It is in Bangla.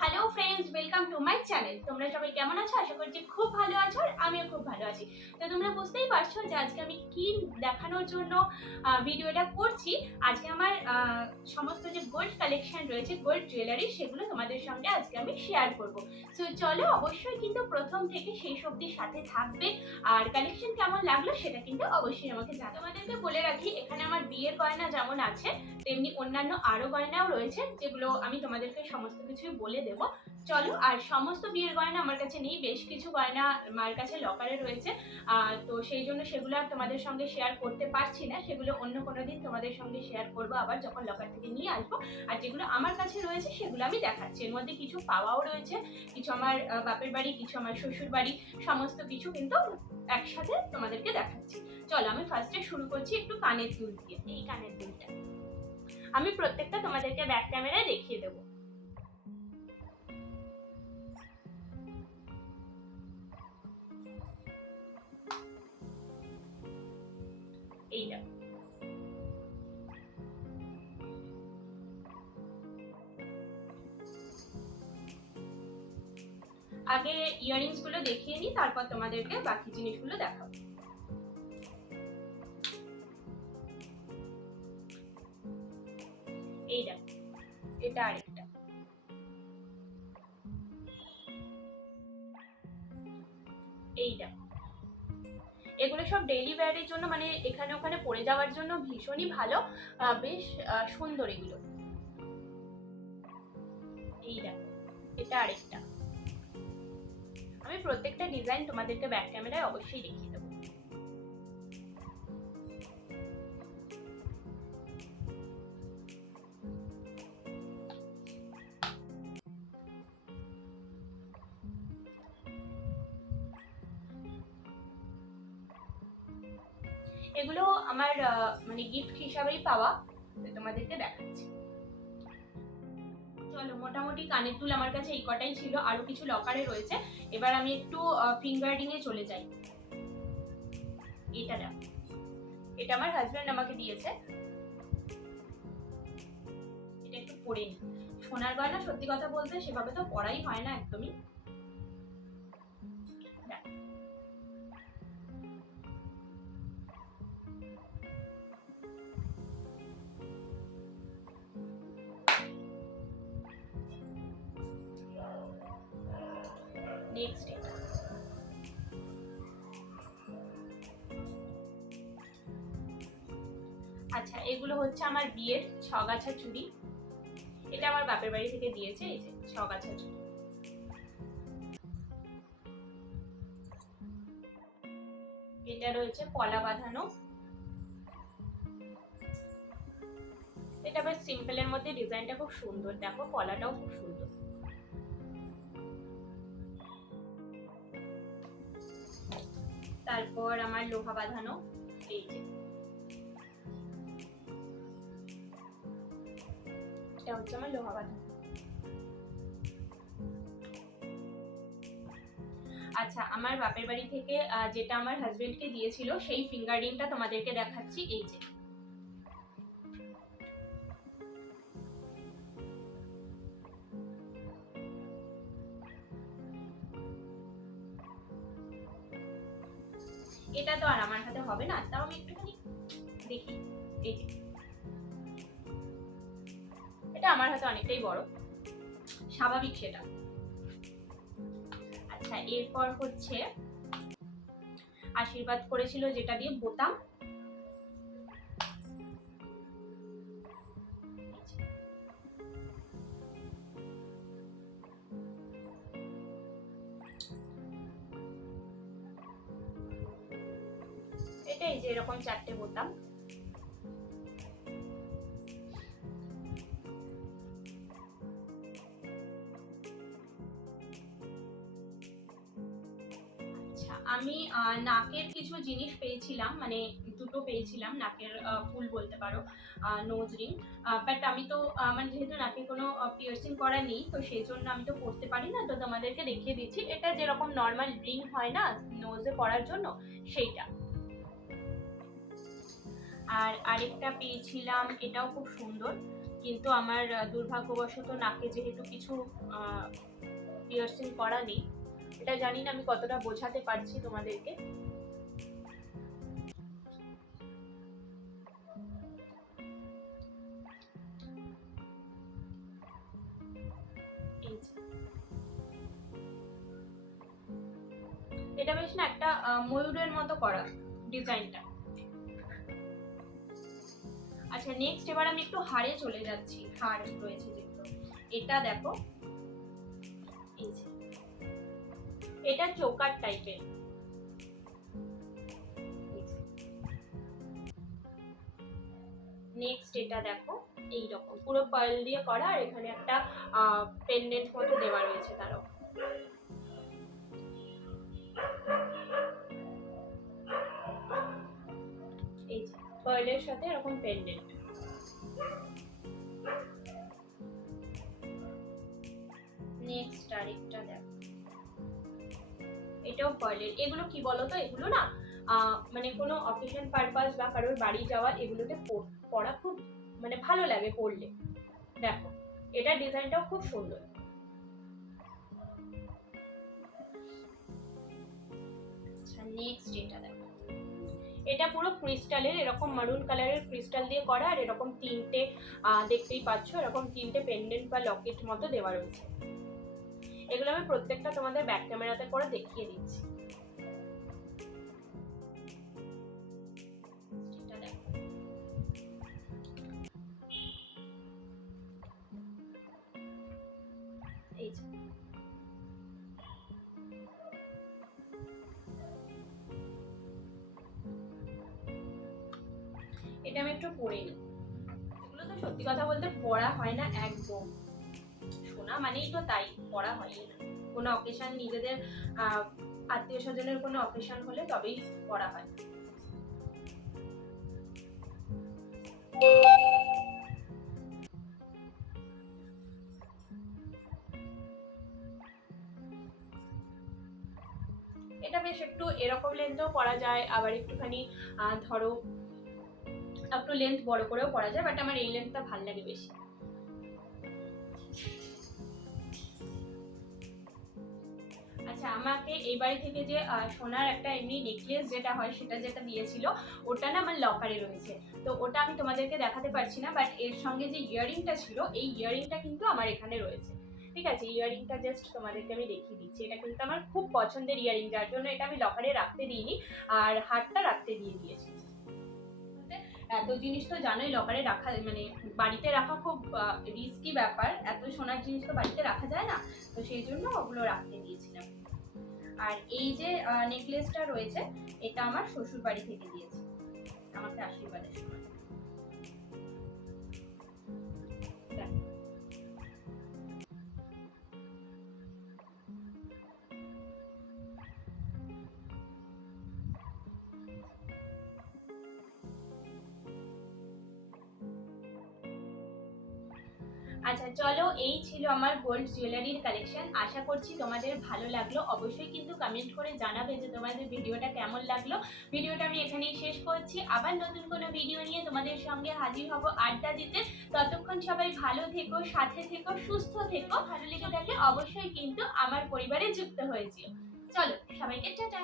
Hello friends, welcome to my channel. তোমরা সবাই কেমন আছো? আশা করছি খুব ভালো আছো আর আমিও খুব ভালো আছি। তো তোমরা বুঝতেই পারছো যে আজকে আমি কি দেখানোর জন্য ভিডিওটা করছি। আজকে আমার সমস্ত যে গোল্ড কালেকশন রয়েছে, গোল্ড জুয়েলারি, সেগুলো তোমাদের সঙ্গে আজকে আমি শেয়ার করব। সো চলো, অবশ্যই কিন্তু প্রথম থেকে শেষ অবধি সাথে থাকবে। আর কালেকশন কেমন লাগলো সেটা কিন্তু অবশ্যই আমাকে জানাবে। তোমাদেরকে বলে রাখি, এখানে আমার বিয়ের গয়না যেমন আছে তেমনি অন্যান্য আরো গয়নাও রয়েছে, যেগুলো আমি তোমাদেরকে সমস্ত কিছুই বলে দেব। চলো, আর সমস্ত বিয়ের গয়না আমার কাছে নেই, বেশ কিছু গয়না মার কাছে লকারে রয়েছে। তো সেই জন্য সেগুলো আর তোমাদের সঙ্গে শেয়ার করতে পারছি না, সেগুলো অন্য কোনো দিন তোমাদের সঙ্গে শেয়ার করবো আবার, যখন লকার থেকে নিয়ে আসবো। আর যেগুলো আমার কাছে রয়েছে সেগুলো আমি দেখাচ্ছি। এর মধ্যে কিছু পাওয়াও রয়েছে, কিছু আমার বাপের বাড়ি, কিছু আমার শ্বশুর বাড়ি, সমস্ত কিছু কিন্তু একসাথে তোমাদেরকে দেখাচ্ছি। চলো, আমি ফার্স্টে শুরু করছি একটু কানের দুল দিয়ে। এই কানের দুলটা আমি প্রত্যেকটা তোমাদেরকে ব্যাক ক্যামেরায় দেখিয়ে দেবো। এইটা আগে ইয়াররিংস গুলো দেখিয়ে নিই, তারপর তোমাদেরকে বাকি জিনিসগুলো দেখাবো। এই দেখো, এটা আরেকটা। এই দেখো, এগুলো সব ডেইলি ওয়্যারের জন্য, মানে এখানে ওখানে পরে যাওয়ার জন্য ভীষণই ভালো, বেশ সুন্দর এগুলো। এই দেখো, এটা আরেকটা। আমি প্রত্যেকটা ডিজাইন তোমাদেরকে ব্যাক ক্যামেরায় অবশ্যই দেখিয়ে দেবো। এগুলো আমার মানে গিফট হিসাবেই পাওয়া, তোমাদেরকে দেখাচ্ছি। চলো, মোটামুটি কানের দুল আমার কাছে এই কটাই ছিল, আরো কিছু লকারে রয়েছে। এবার আমি একটু ফিঙ্গারিং এ চলে যাই। এটা দেখো, এটা আমার হাজবেন্ড আমাকে দিয়েছে। এটা একটু পরে নি। সোনার গয়না সত্যি কথা বলতে সেভাবে তো পরাই হয় না একদমই। নেক্সট, আচ্ছা, এগুলো হচ্ছে আমার বিয়ের ছগাছা চুড়ি। এটা আমার বাপের বাড়ি থেকে দিয়েছে। এই যে ছগাছা চুড়ি, এটা রয়েছে পলা বাঁধানো। এটা বেশ সিম্পলের মধ্যে, ডিজাইনটা খুব সুন্দর, দেখো পলাটাও খুব সুন্দর। তারপর আমার লোহা বাঁধানো, এই যে এটা হচ্ছে আমার লোহা বাঁধানো। আচ্ছা, আমার বাপের বাড়ি থেকে যেটা আমার হাজবেন্ডকে দিয়েছিল সেই ফিঙ্গার রিংটা তোমাদেরকে দেখাচ্ছি। এই যে এটা তো আর আমার হাতে হবে না, তাও আমি একটুখানি দেখি। এই যে এটা আমার হাতে অনেকটাই বড়, স্বাভাবিক সেটা। আচ্ছা, এরপর হচ্ছে আশীর্বাদ করেছিল যেটা দিয়ে বোতাম। এটা এই যে এরকম 4টে বোতাম। আমি নাকের কিছু জিনিস পেয়েছিলাম, মানে দুটো পেয়েছিলাম নাকের ফুল বলতে পারো, নোজ রিং। বাট আমি তো আমার যেহেতু নাকে কোনো পিয়ার্সিং করা নেই, তো সেই জন্য আমি তো পরতে পারি না। তো তোমাদেরকে দেখিয়ে দিচ্ছি, এটা যেরকম নর্মাল রিং হয় না নোজে পরার জন্য, সেইটা। আর আরেকটা পেয়েছিলাম, এটাও খুব সুন্দর, কিন্তু আমার দুর্ভাগ্যবশত নাকে যেহেতু কিছু পিয়ার্সিং করা নেই। এটা জানি না আমি কতটা বোঝাতে পারছি তোমাদেরকে। এটা বেশ না একটা ময়ূরের মতো করা ডিজাইনটা। আচ্ছা নেক্সট এবার আমি একটু হাড়ে চলে যাচ্ছি। হাড় রয়েছে যেগুলো, এটা দেখো, এটা চোকার টাইপের। নেক্সট এটা দেখো, এইরকম পুরো পার্ল দিয়ে করা, আর এখানে একটা পেন্ডেন্ট মতো দেওয়া রয়েছে তারও। এই যে পার্লের সাথে এরকম পেন্ডেন্ট। নেক্সট আরেকটা দেখো, এটাও পার্লের। এগুলো কি বলতো, এগুলো না মানে কোনো অকেশন পারপাস বা কারোর বাড়ি যাওয়া এগুলোতে পরা খুব মানে ভালো লাগে পরলে। দেখো এটা ডিজাইনটাও খুব সুন্দর। আচ্ছা নেক্সট এটা দেখো, এটা পুরো ক্রিস্টালের, এরকম মারুন কালারের ক্রিস্টাল দিয়ে করা, আর এরকম তিনটে দেখতেই পাচ্ছ এরকম তিনটে পেন্ডেন্ট বা লকেট মতো দেওয়া রয়েছে। এগুলো আমি প্রত্যেকটা তোমাদের ব্যাক ক্যামেরাতে করে দেখিয়ে দিচ্ছি। এই যে এটা আমি একটু পরে নিই। এগুলো তো সত্যি কথা বলতে পড়া হয় না একদম, শোনা মানেই তো তাই, পড়া হয়ই না। কোনো অকেশন, নিজেদের আত্মীয় স্বজনের কোনো অকেশন হলে তবেই পড়া হয়। এটা বেশ একটু এরকম লেন্থেও পরা যায়, আবার একটুখানি ধরো একটু লেন্থ বড় করেও পরা যায়, বাট আমার এই লেন্থটা ভালো লাগে বেশি। আচ্ছা আমাকে এই বাড়ি থেকে যে সোনার একটা এমনি নেকলেস যেটা হয় সেটা যেটা দিয়েছিল, ওটা না আমার লকারে রয়েছে। তো ওটা আমি তোমাদেরকে দেখাতে পারছি না, বাট এর সঙ্গে যে ইয়াররিংটা ছিল, এই ইয়াররিংটা কিন্তু আমার এখানে রয়েছে। ঠিক আছে, ইয়াররিংটা জাস্ট তোমাদেরকে আমি দেখিয়ে দিচ্ছি। এটা কিন্তু আমার খুব পছন্দের ইয়াররিং, যার জন্য এটা আমি লকারে রাখতে দিইনি, আর হারটা রাখতে দিয়ে দিয়েছি। এত জিনিস তো জানোই লকারে রাখা, মানে বাড়িতে রাখা খুব রিস্কি ব্যাপার, এত সোনার জিনিস তো বাড়িতে রাখা যায় না, তো সেই জন্য ওগুলো রাখতে দিয়েছিলাম। আর এই যে নেকলেসটা রয়েছে, এটা আমার শ্বশুর বাড়ি থেকে দিয়েছে আমাকে আশীর্বাদের সময়। আচ্ছা চলো, এই ছিল আমার গোল্ড জুয়েলারির কালেকশন। আশা করছি তোমাদের ভালো লাগলো। অবশ্যই কিন্তু কমেন্ট করে জানাবে যে তোমাদের ভিডিওটা কেমন লাগলো। ভিডিওটা আমি এখানেই শেষ করছি, আবার নতুন কোনো ভিডিও নিয়ে তোমাদের সঙ্গে হাজির হব আড্ডা দিতে। ততক্ষণ সবাই ভালো থেকো, সাথে থেকো, সুস্থ থেকো। ভালো লেগে থাকলে অবশ্যই কিন্তু আমার পরিবারে যুক্ত হয়ে যেও। চলো সবাইকে টাটা।